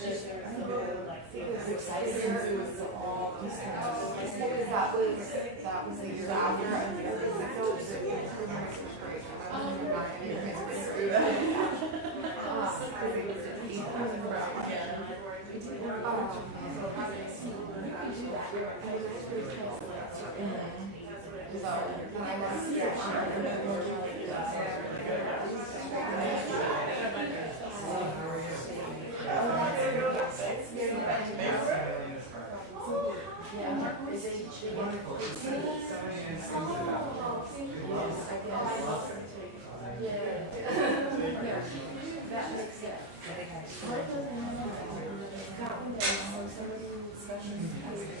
the year after.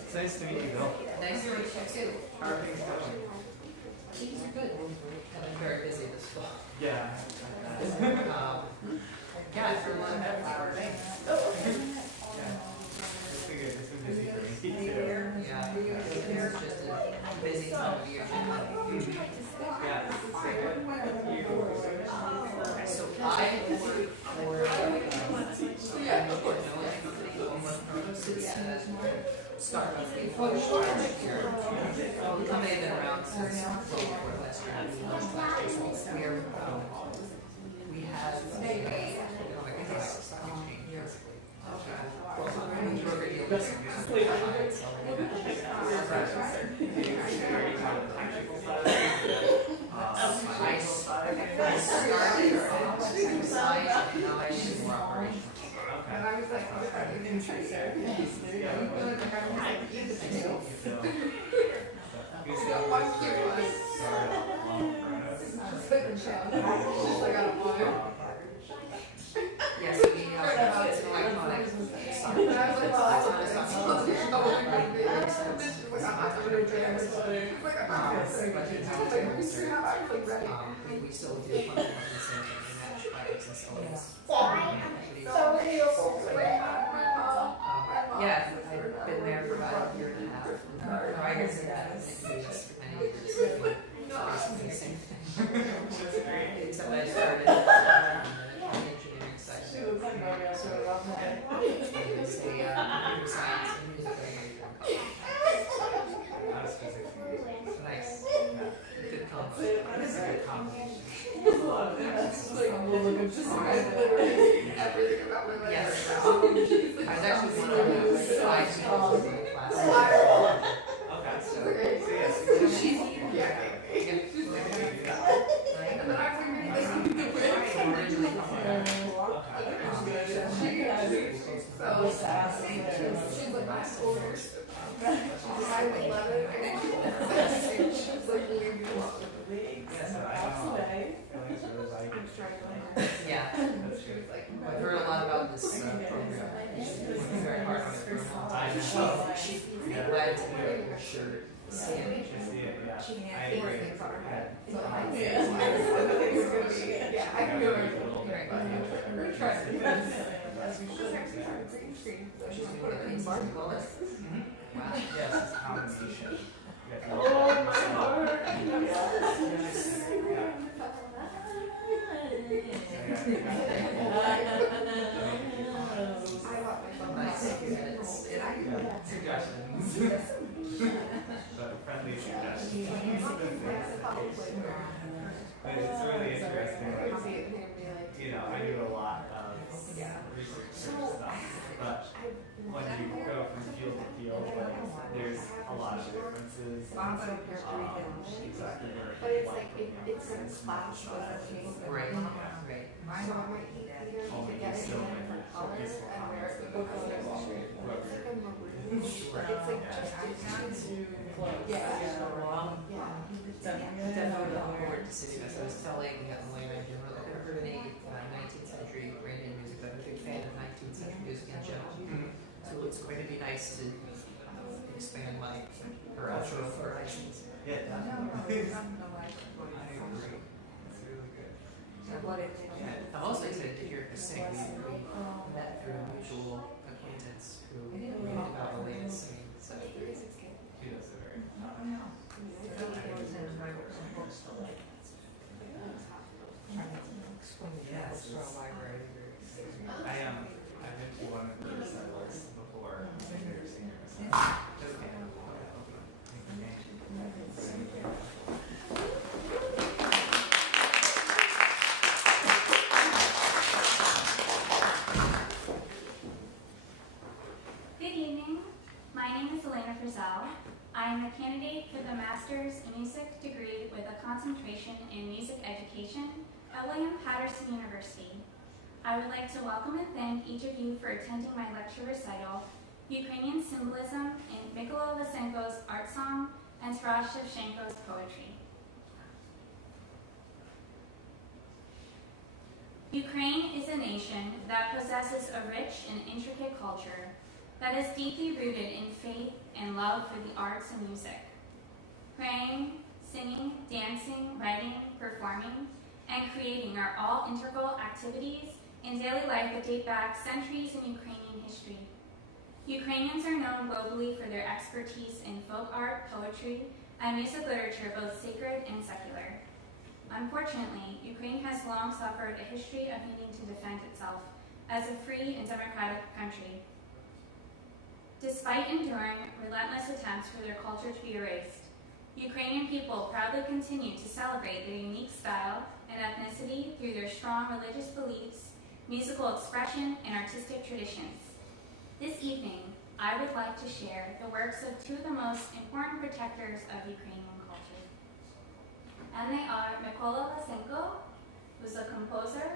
It's nice to meet you, Bill. Nice to meet you too. How are things going? Things are good. I've been very busy this fall. Yeah. Yeah, everyone had flower things. Yeah. It's been good. It's been busy for me too. Yeah, it's just a busy time of year. Yeah. So I work for startup before here. The company has been around since before last year. We have And I was like, oh, I didn't try there. Yes, we have it's an iconic song. And I was like, well, that's what I'm We still do fun match bikes and so on. Yeah, I've been there for about a year and a half. Prior to that, I think we just many years. Basically the same thing. Except I started on the engineering side. So computer science and music nice. Good combo. It's a good combination. Everything about my life. Yes. I was actually one of the 5 students in the class. Okay. So, yes. She's and then I was originally from she's like my school nurse. I would love it. She's like really good. yeah. I've heard a lot about this program. She's working very hard on it for a long time. She's glad to be sure to see it. I agree. Yeah, I can go over. We're trying to do this. She's like, put it in Martin Wallace. Wow. Yes, it's a combination. Oh my lord. Suggestions. But friendly suggestions. But it's really interesting. Like, you know, I do a lot of research stuff, but when you go from field to field, like, there's a lot of differences. Exactly where. But it's like, it's in class with a change. Right. So I might either need to get it in a different color and wear it with the color. It's like just yeah. Definitely looking forward to sitting as I was telling Elaina, I've never heard any 19th century Ukrainian music, but I'm a big fan of 19th century music in general. So it's going to be nice to expand my cultural horizons. Yeah, definitely. I agree. It's really good. I'm also excited to hear her sing. We met through a mutual acquaintance who knew about Elaina's singing. So She does it very I've been to one of her Master's in Music degree with a concentration in music education at William Patterson University. I would like to welcome and thank each of you for attending my lecture recital, Ukrainian Symbolism in Mykola Lysenko's art song and Taras Shevchenko's poetry. Ukraine is a nation that possesses a rich and intricate culture that is deeply rooted in faith and love for the arts and music. Praying, singing, dancing, writing, performing, and creating are all integral activities in daily life that date back centuries in Ukrainian history. Ukrainians are known globally for their expertise in folk art, poetry, and music literature, both sacred and secular. Unfortunately, Ukraine has long suffered a history of needing to defend itself as a free and democratic country. Despite enduring relentless attempts for their culture to be erased, Ukrainian people proudly continue to celebrate their unique style and ethnicity through their strong religious beliefs, musical expression, and artistic traditions. This evening, I would like to share the works of two of the most important protectors of Ukrainian culture. And they are Mykola Lysenko, who's a composer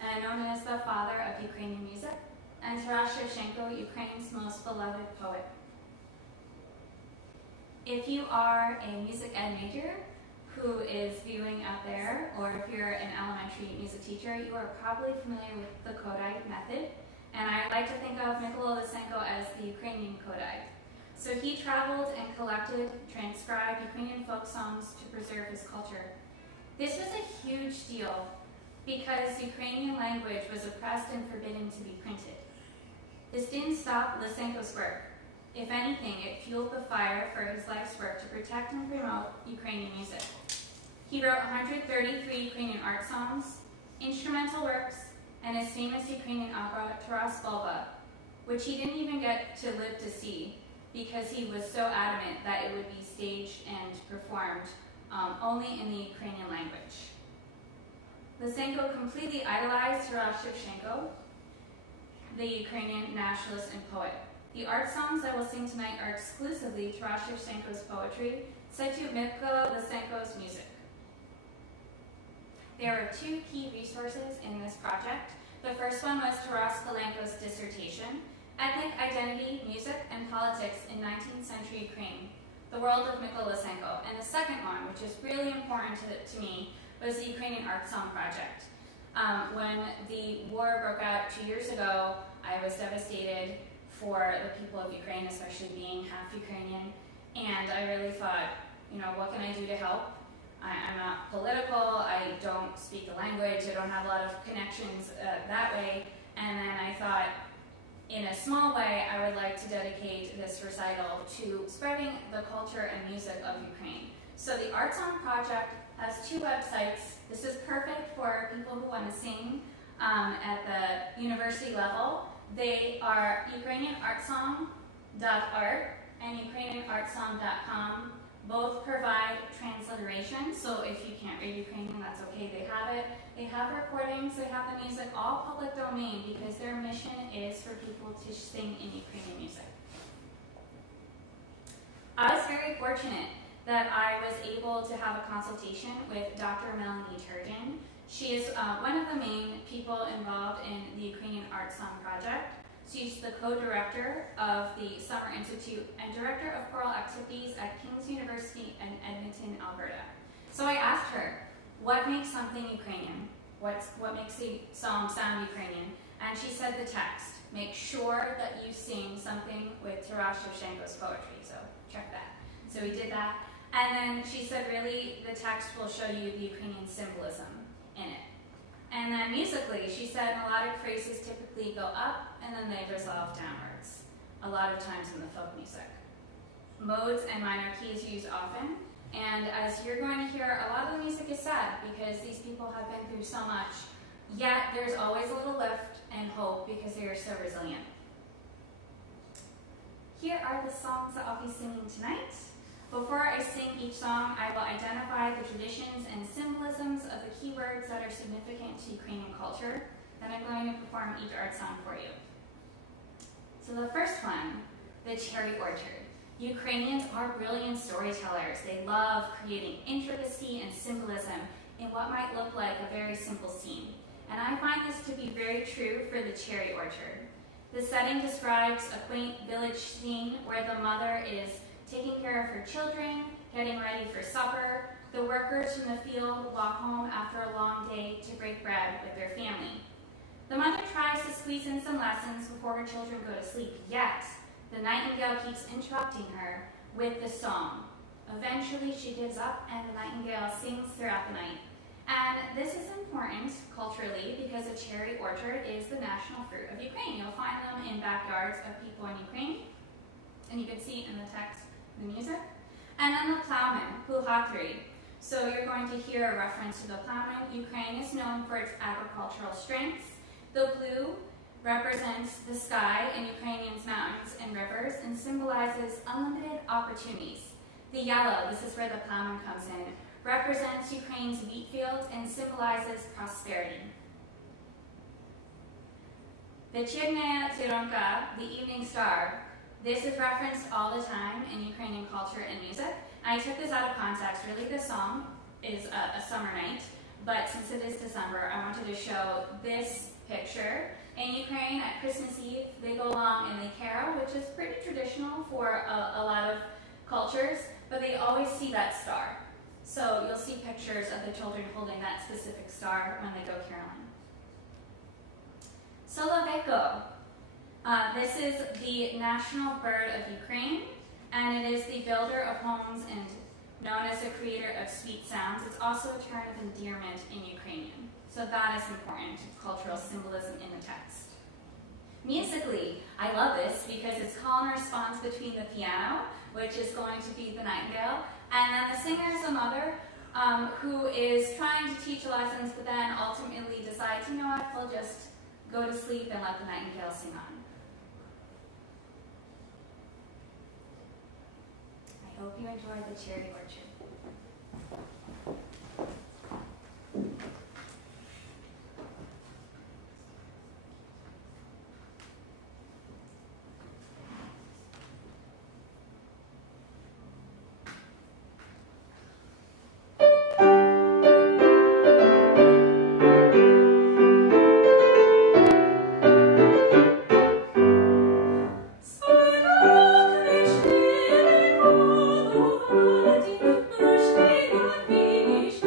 and known as the father of Ukrainian music, and Taras Shevchenko, Ukraine's most beloved poet. If you are a music ed major who is viewing out there, or if you're an elementary music teacher, you are probably familiar with the Kodály method, and I like to think of Mykola Lysenko as the Ukrainian Kodály. So he traveled and collected, transcribed Ukrainian folk songs to preserve his culture. This was a huge deal because Ukrainian language was oppressed and forbidden to be printed. This didn't stop Lysenko's work. If anything, it fueled the fire for his life's work to protect and promote Ukrainian music. He wrote 133 Ukrainian art songs, instrumental works, and his famous Ukrainian opera, Taras Bulba, which he didn't even get to live to see because he was so adamant that it would be staged and performed only in the Ukrainian language. Lysenko completely idolized Taras Shevchenko, the Ukrainian nationalist and poet. The art songs I will sing tonight are exclusively Taras Shevchenko's poetry, set to Mykola Lysenko's music. There are two key resources in this project. The first one was Taras Kalenko's dissertation, Ethnic Identity, Music, and Politics in 19th Century Ukraine, The World of Mykola Lysenko. And the second one, which is really important to me, was the Ukrainian Art Song Project. When the war broke out 2 years ago, I was devastated for the people of Ukraine, especially being half Ukrainian. And I really thought, what can I do to help? I'm not political, I don't speak the language, I don't have a lot of connections that way. And then I thought, in a small way, I would like to dedicate this recital to spreading the culture and music of Ukraine. So the Art Song Project has two websites. This is perfect for people who want to sing at the university level. They are ukrainianartsong.art and ukrainianartsong.com. Both provide transliteration, so if you can't read Ukrainian, that's okay, they have it. They have recordings, they have the music, all public domain, because their mission is for people to sing in Ukrainian music. I was very fortunate that I was able to have a consultation with Dr. Melanie Turgeon. She is one of the main people involved in the Ukrainian Art Song Project. She's the co-director of the Summer Institute and director of choral activities at King's University in Edmonton, Alberta. So I asked her, what makes something Ukrainian? What makes a song sound Ukrainian? And she said the text. Make sure that you sing something with Taras Shevchenko's poetry. So check that. So we did that. And then she said, really, the text will show you the Ukrainian symbolism in it. And then musically, she said melodic phrases typically go up and then they resolve downwards, a lot of times in the folk music. Modes and minor keys used often, and as you're going to hear, a lot of the music is sad because these people have been through so much, yet there's always a little lift and hope because they are so resilient. Here are the songs that I'll be singing tonight. Before I sing each song, I will identify the traditions and symbolisms of the keywords that are significant to Ukrainian culture. Then I'm going to perform each art song for you. So the first one, The Cherry Orchard. Ukrainians are brilliant storytellers. They love creating intricacy and symbolism in what might look like a very simple scene. And I find this to be very true for the cherry orchard. The setting describes a quaint village scene where the mother is taking care of her children, getting ready for supper. The workers from the field walk home after a long day to break bread with their family. The mother tries to squeeze in some lessons before her children go to sleep, yet the nightingale keeps interrupting her with the song. Eventually she gives up and the nightingale sings throughout the night. And this is important culturally because the cherry orchard is the national fruit of Ukraine. You'll find them in backyards of people in Ukraine, and you can see in the text the music. And then the plowman, puhatri. So you're going to hear a reference to the plowman. Ukraine is known for its agricultural strengths. The blue represents the sky in Ukrainians' mountains and rivers and symbolizes unlimited opportunities. The yellow, this is where the plowman comes in, represents Ukraine's wheat fields and symbolizes prosperity. The Chirnaya Tironka, the evening star, this is referenced all the time in Ukrainian culture and music. I took this out of context. Really, this song is a summer night, but since it is December, I wanted to show this picture. In Ukraine, at Christmas Eve, they go along and they carol, which is pretty traditional for a lot of cultures, but they always see that star. So you'll see pictures of the children holding that specific star when they go caroling. Soloveko. This is the national bird of Ukraine, and it is the builder of homes and known as the creator of sweet sounds. It's also a term of endearment in Ukrainian. So that is important cultural symbolism in the text. Musically, I love this because it's call and response between the piano, which is going to be the nightingale, and then the singer is a mother who is trying to teach lessons, but then ultimately decides, you know what, we'll just go to sleep and let the nightingale sing on. I hope you enjoy the cherry orchard. Finish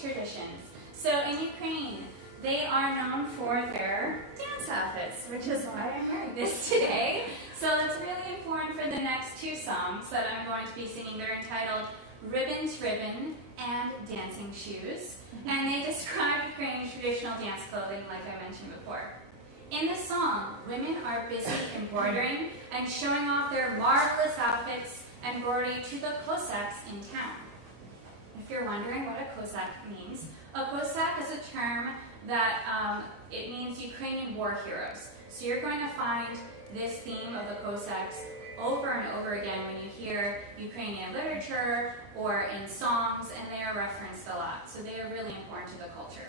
traditions. So in Ukraine, they are known for their dance outfits, which is why I'm wearing this today. So it's really important for the next two songs that I'm going to be singing. They're entitled Ribbons, Ribbon, and Dancing Shoes. And they describe Ukrainian traditional dance clothing like I mentioned before. In the song, women are busy embroidering and showing off their marvelous outfits and embroidery to the Cossacks in town. If you're wondering what a Cossack means, a Cossack is a term that it means Ukrainian war heroes. So you're going to find this theme of the Cossacks over and over again when you hear Ukrainian literature or in songs, and they are referenced a lot. So they are really important to the culture.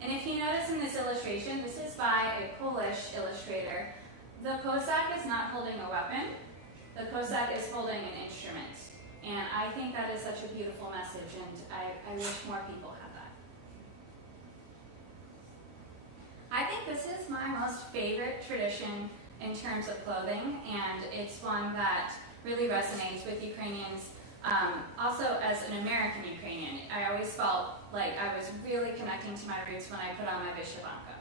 And if you notice in this illustration, this is by a Polish illustrator. The Cossack is not holding a weapon. The Cossack is holding an instrument. And I think that is such a beautiful message, and I wish more people had that. I think this is my most favorite tradition in terms of clothing, and it's one that really resonates with Ukrainians. Also, as an American Ukrainian, I always felt like I was really connecting to my roots when I put on my vyshyvanka.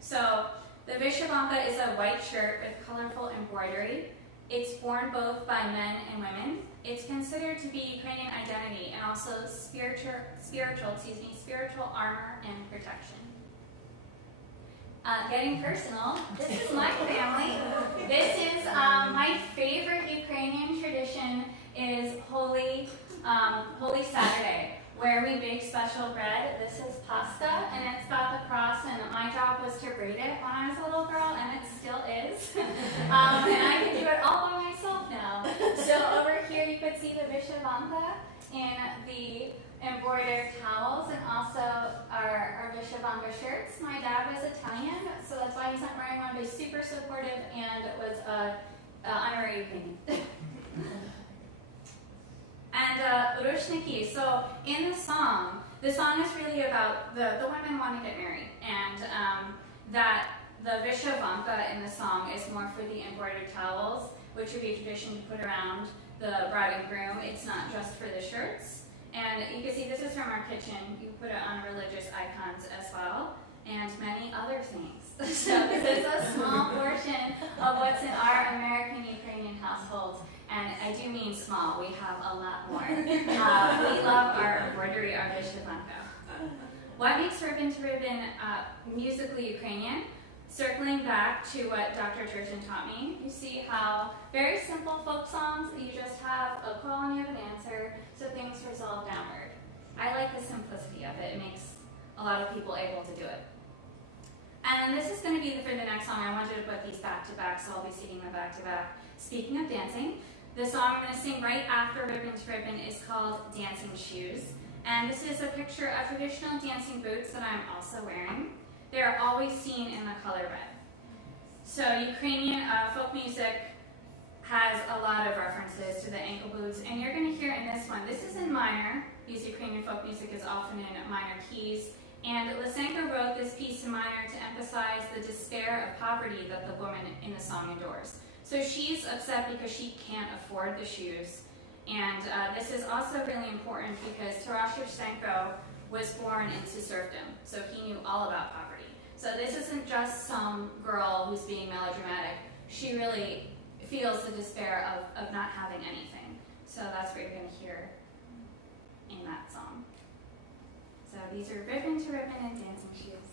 So the vyshyvanka is a white shirt with colorful embroidery. It's worn both by men and women. It's considered to be Ukrainian identity and also spiritual armor and protection. Getting personal, this is my family. This is my favorite Ukrainian tradition is Holy Saturday, where we bake special bread. This is pasta, and it's got the cross, and my job was to braid it when I was a little girl, and it still is. And I can do it all by myself now. So over here you could see the vyshyvanka in the embroidered towels, and also our vyshyvanka shirts. My dad was Italian, so that's why he's not wearing one, but he's super supportive and was honorary Ukrainian. And rushniki. So in the song is really about the women wanting to get married, and that the vyshyvanka in the song is more for the embroidered towels, which would be a tradition to put around the bride and groom. It's not just for the shirts. And you can see this is from our kitchen. You put it on religious icons as well, and many other things. So this is a small portion of what's in our American Ukrainian household. And I do mean small. We have a lot more. We love our embroidery, our vyshyvanka. What makes Ribbon to Ribbon musically Ukrainian? Circling back to what Dr. Turchin taught me, you see how very simple folk songs, you just have a call and you have an answer, so things resolve downward. I like the simplicity of it. It makes a lot of people able to do it. And this is going to be for the next song. I wanted to put these back to back, so I'll be singing them back to back. Speaking of dancing, the song I'm going to sing right after Ribbon to Ribbon is called Dancing Shoes. And this is a picture of traditional dancing boots that I'm also wearing. They're always seen in the color red. So Ukrainian folk music has a lot of references to the ankle boots, and you're going to hear in this one. This is in minor, because Ukrainian folk music is often in minor keys. And Lysenko wrote this piece in minor to emphasize the despair of poverty that the woman in the song endures. So she's upset because she can't afford the shoes. And this is also really important because Taras Shevchenko was born into serfdom, so he knew all about poverty. So this isn't just some girl who's being melodramatic. She really feels the despair of not having anything. So that's what you're going to hear in that song. So these are Ribbon to Ribbon and Dancing Shoes.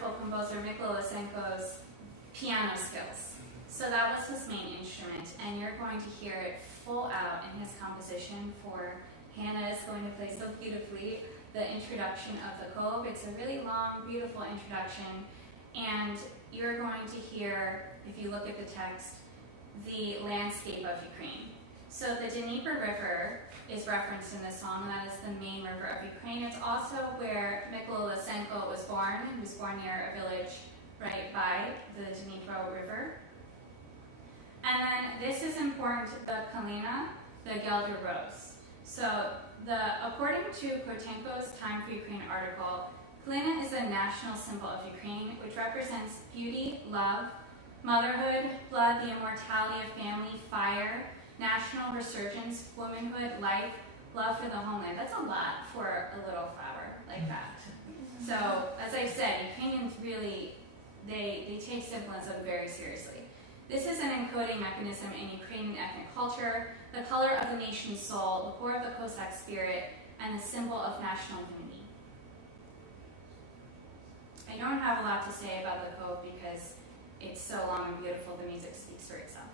wonderful composer Mykola Lysenko's piano skills. So that was his main instrument, and you're going to hear it full out in his composition for Hannah is going to play so beautifully the introduction of the Kov. It's a really long, beautiful introduction, and you're going to hear, if you look at the text, the landscape of Ukraine. So the Dnieper River is referenced in this song, and that is the main river of Ukraine. It's also where Mykola Lysenko was born. He was born near a village right by the Dnieper River. And then this is important, the Kalina, the Gelder Rose. So according to Kotenko's Time for Ukraine article, Kalina is a national symbol of Ukraine, which represents beauty, love, motherhood, blood, the immortality of family, fire, national resurgence, womanhood, life, love for the homeland. That's a lot for a little flower like that. So, as I said, Ukrainians really, they take symbolism very seriously. This is an encoding mechanism in Ukrainian ethnic culture, the color of the nation's soul, the core of the Cossack spirit, and the symbol of national unity. I don't have a lot to say about the Kov because it's so long and beautiful, the music speaks for itself.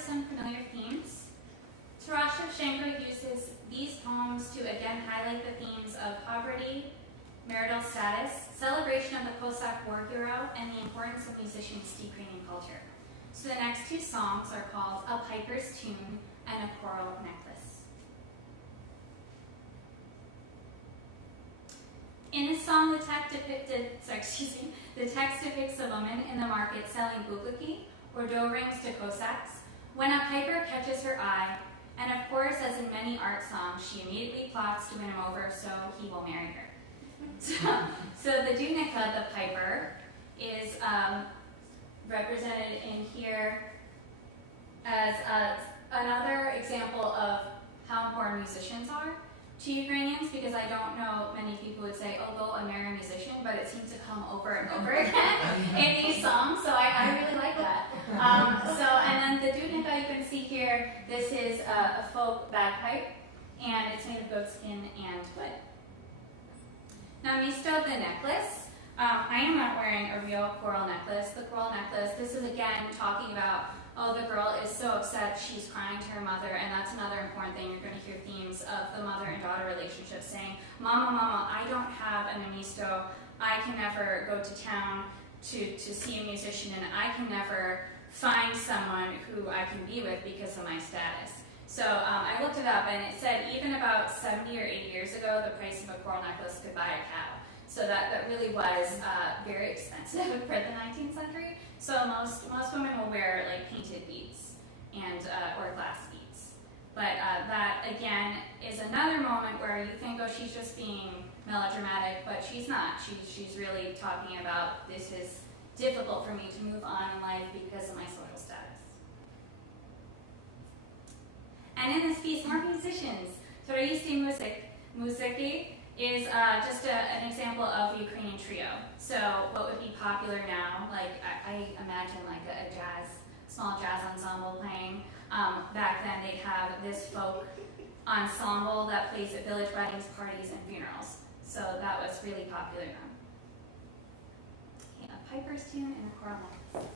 with some familiar themes. Taras Shevchenko uses these poems to again highlight the themes of poverty, marital status, celebration of the Cossack war hero, and the importance of musicians to Ukrainian culture. So the next two songs are called A Piper's Tune and A Coral Necklace. In this song, the text depicts a woman in the market selling bugliki, or dough rings to Cossacks, when a piper catches her eye, and of course, as in many art songs, she immediately plots to win him over so he will marry her. So the Dunica, the piper, is represented in here as another example of how important musicians are to Ukrainians, because I don't know many people would say, oh, go and marry a musician, but it seems to come over and over again in these songs, so I really like that. And then the Dudnica you can see here, this is a folk bagpipe, and it's made of goatskin and wood. Now, Misto, the necklace, I am not wearing a real coral necklace. The coral necklace, this is again talking about, oh, the girl is so upset, she's crying to her mother, and that's another important thing. You're going to hear themes of the mother and daughter relationship saying, Mama, Mama, I don't have an amisto. I can never go to town to see a musician, and I can never find someone who I can be with because of my status. So I looked it up, and it said even about 70 or 80 years ago, the price of a coral necklace could buy a cow. So that really was very expensive for the 19th century. So most women will wear like painted beads and or glass beads. But that again is another moment where you think, oh, she's just being melodramatic, but she's not. She's really talking about, this is difficult for me to move on in life because of my social status. And in this piece, more musicians. Toroisti Muzyki is just an example of a Ukrainian trio. So what would be popular now, like I imagine like a small jazz ensemble playing. Back then they'd have this folk ensemble that plays at village weddings, parties, and funerals. So that was really popular then. Okay, a piper's tune and a choral necklace.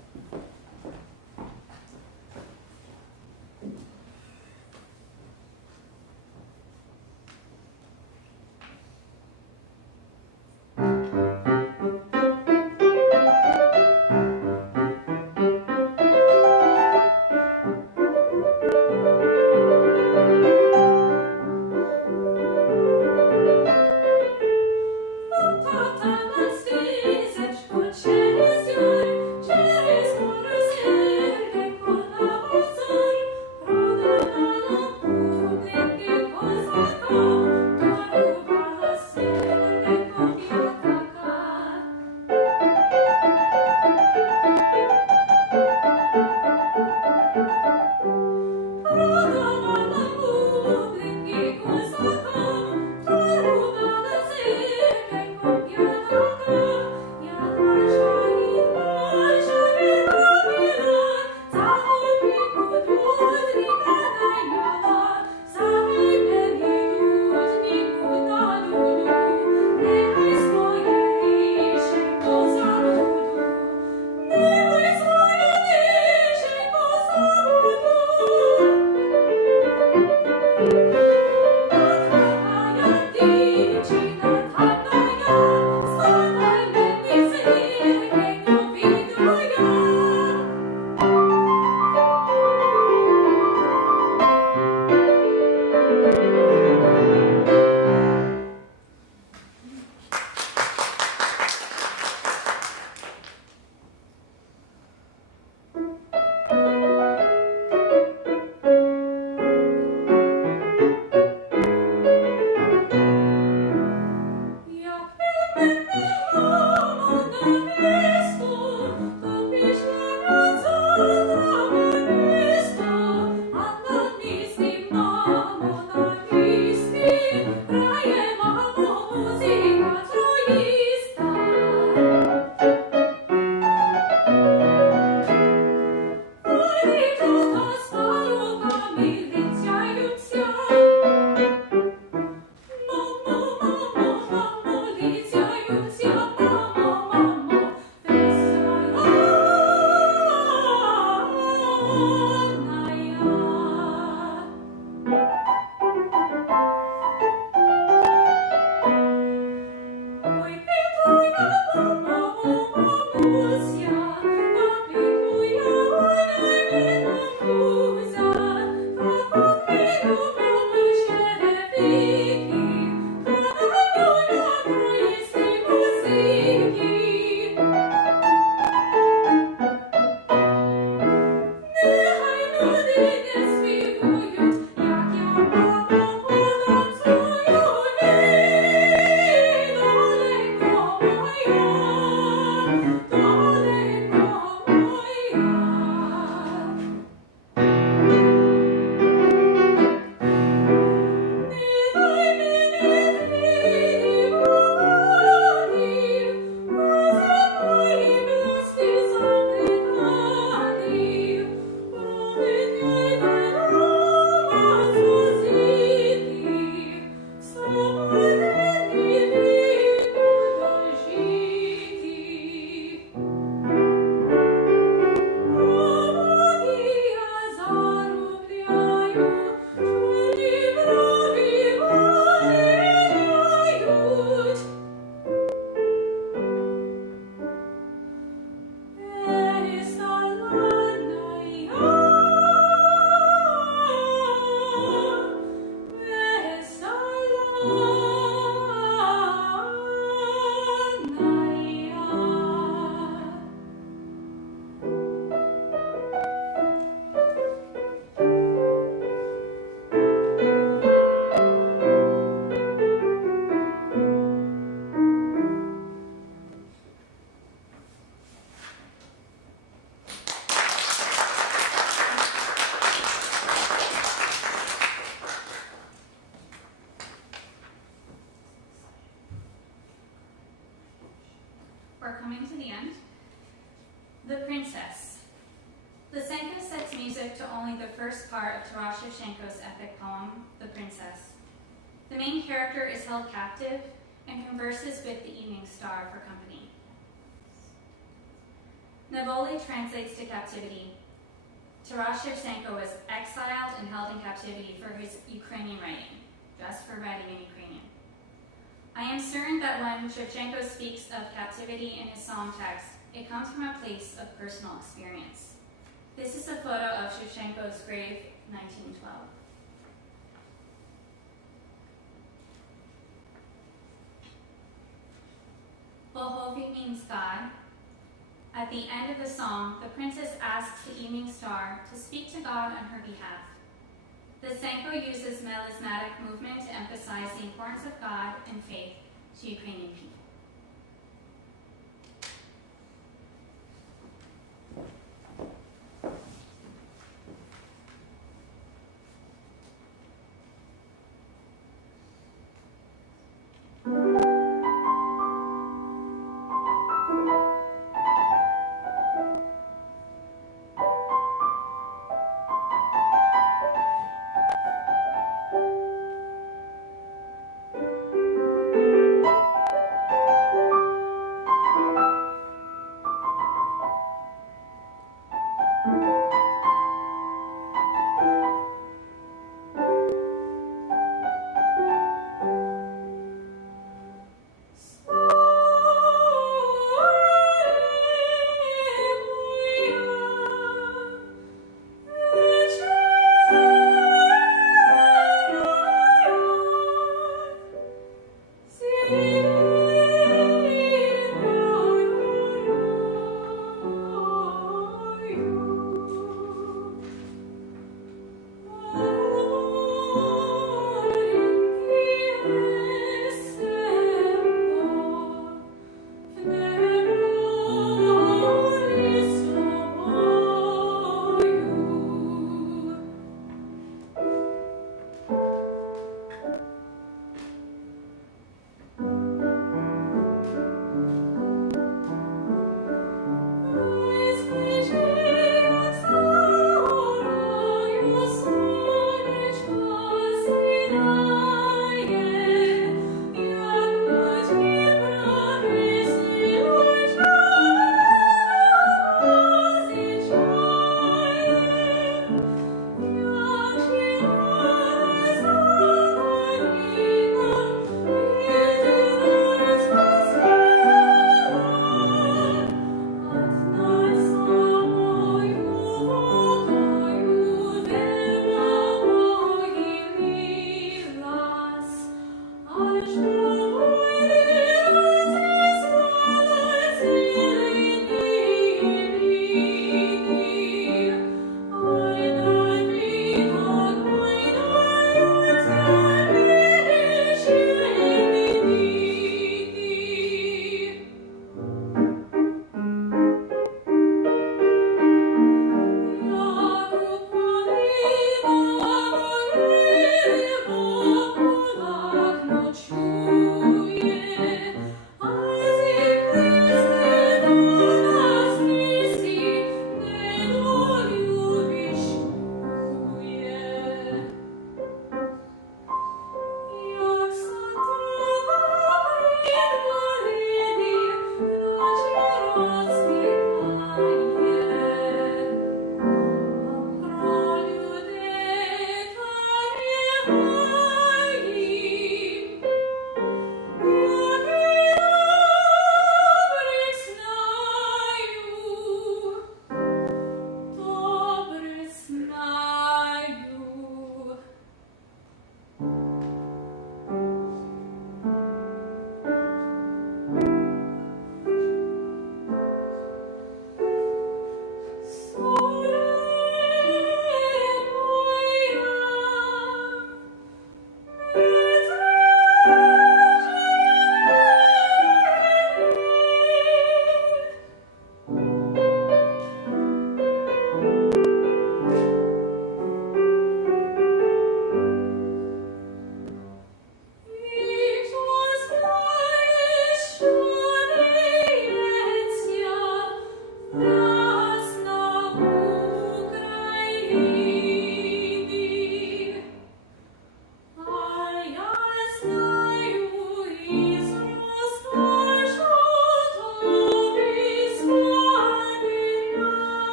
music to only the first part of Taras Shevchenko's epic poem, The Princess. The main character is held captive and converses with the evening star for company. Nevoli translates to captivity. Taras Shevchenko was exiled and held in captivity for his Ukrainian writing, just for writing in Ukrainian. I am certain that when Shevchenko speaks of captivity in his song text, it comes from a place of personal experience. This is a photo of Shevchenko's grave, 1912. Bohovik means God. At the end of the song, the princess asks the evening star to speak to God on her behalf. The Senko uses melismatic movement to emphasize the importance of God and faith to Ukrainian people.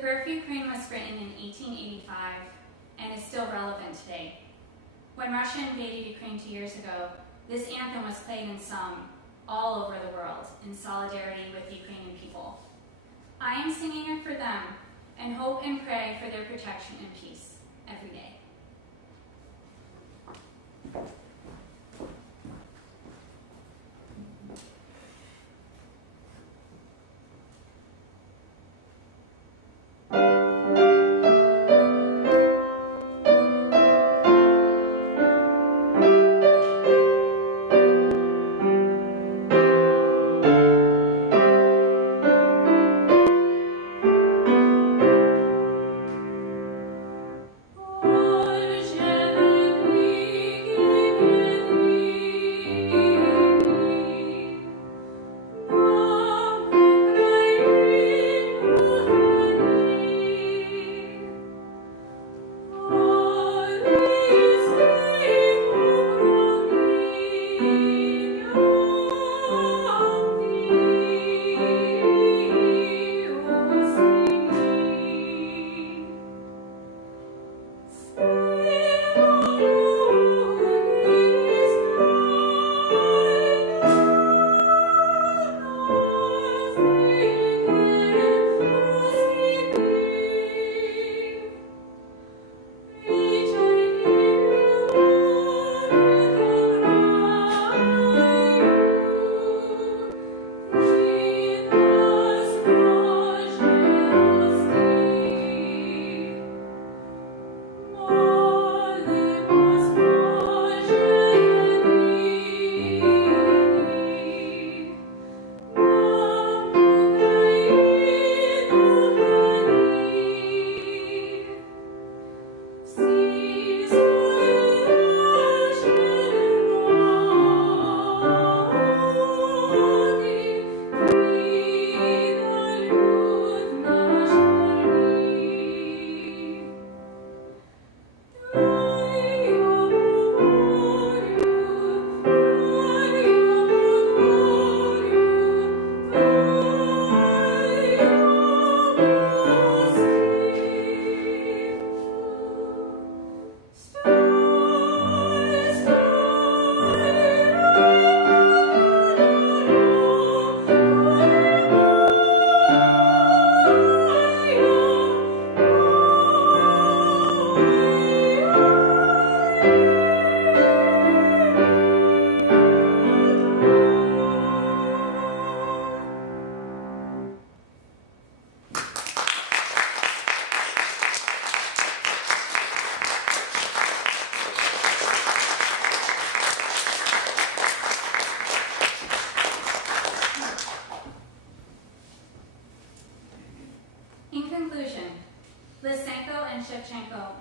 birth of Ukraine was written in 1885 and is still relevant today. When Russia invaded Ukraine 2 years ago, this anthem was played and sung all over the world in solidarity with the Ukrainian people. I am singing it for them and hope and pray for their protection and peace every day.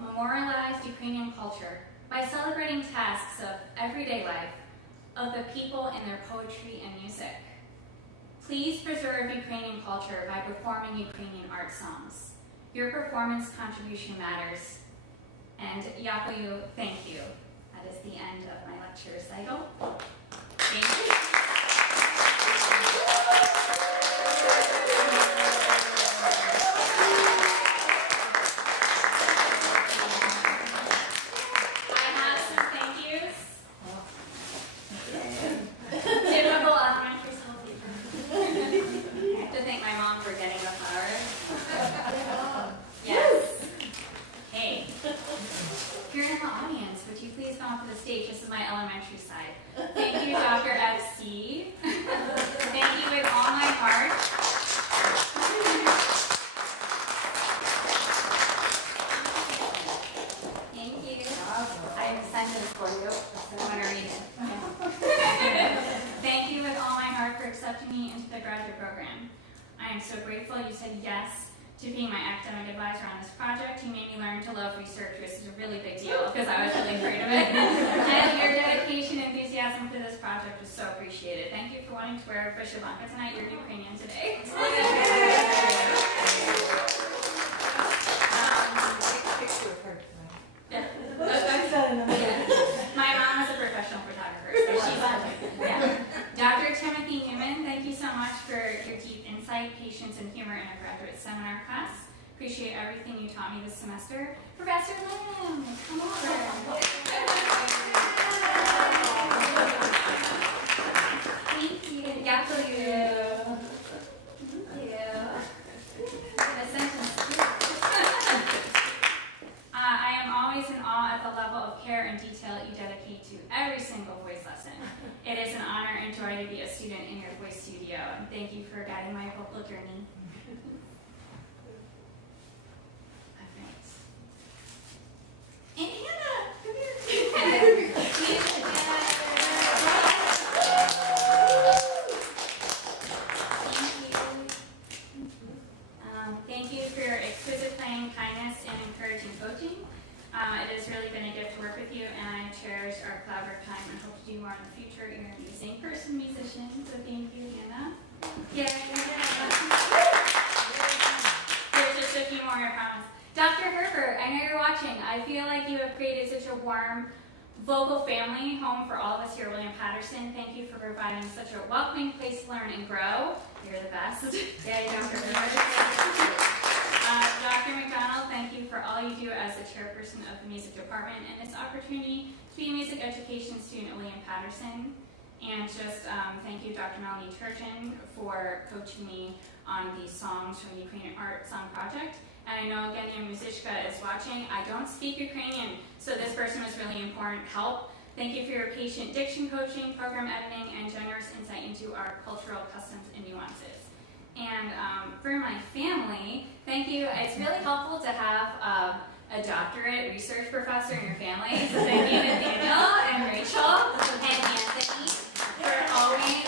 Memorialized Ukrainian culture by celebrating tasks of everyday life of the people in their poetry and music. Please preserve Ukrainian culture by performing Ukrainian art songs. Your performance contribution matters. And Yakoyu, thank you. That is the end of my lecture recital. Thank you. Tonight, you're Ukrainian today. My mom is a professional photographer, so she's Dr. Timothy Newman, thank you so much for your deep insight, patience, and humor in our graduate seminar class. Appreciate everything you taught me this semester. Professor Lim, come over. Thank you. Gratuluję. Thank you. A sentence. I am always in awe at the level of care and detail that you dedicate to every single voice lesson. It is an honor and joy to be a student in your voice studio, and thank you for guiding my vocal journey. And Hannah, come here. Thank you for your exquisite playing, kindness, and encouraging coaching. It has really been a gift to work with you, and I cherish our collaborative time and hope to do more in the future. You're an amazing person, musician, so thank you, Hannah. Yeah. There's just a few more, I promise. Dr. Herbert, I know you're watching. I feel like you have created such a warm vocal family home for all of us here at William Patterson. Thank you for providing such a welcoming place to learn and grow. You're the best. Yay, Dr. Herbert. Dr. McDonald, thank you for all you do as the chairperson of the music department and this opportunity to be a music education student at William Patterson. And just thank you, Dr. Melanie Turchin, for coaching me on these songs from the Ukrainian Art Song Project. And I know Genya Muzyczka is watching. I don't speak Ukrainian, so this person was really important help. Thank you for your patient diction coaching, program editing, and generous insight into our cultural customs and nuances. And for my family, thank you. It's really helpful to have a doctorate research professor in your family. So thank you to Daniel and Rachel and Anthony for always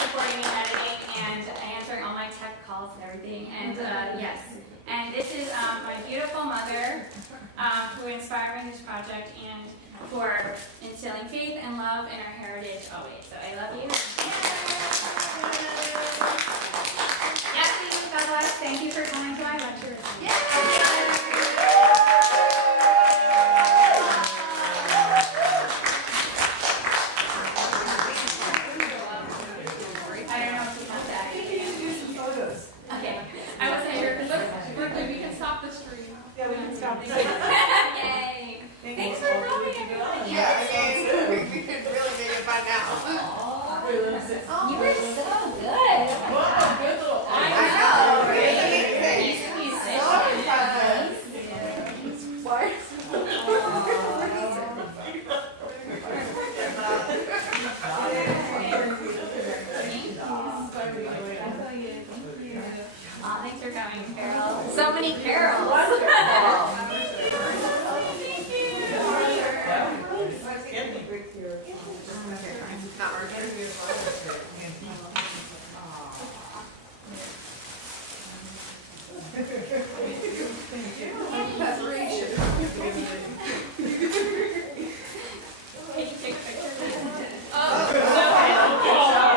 supporting me in editing and answering all my tech calls and everything. And yes. And this is my beautiful mother who inspired me in this project and for instilling faith and love in our heritage always. So I love you. Yes, God bless. Thank you for coming.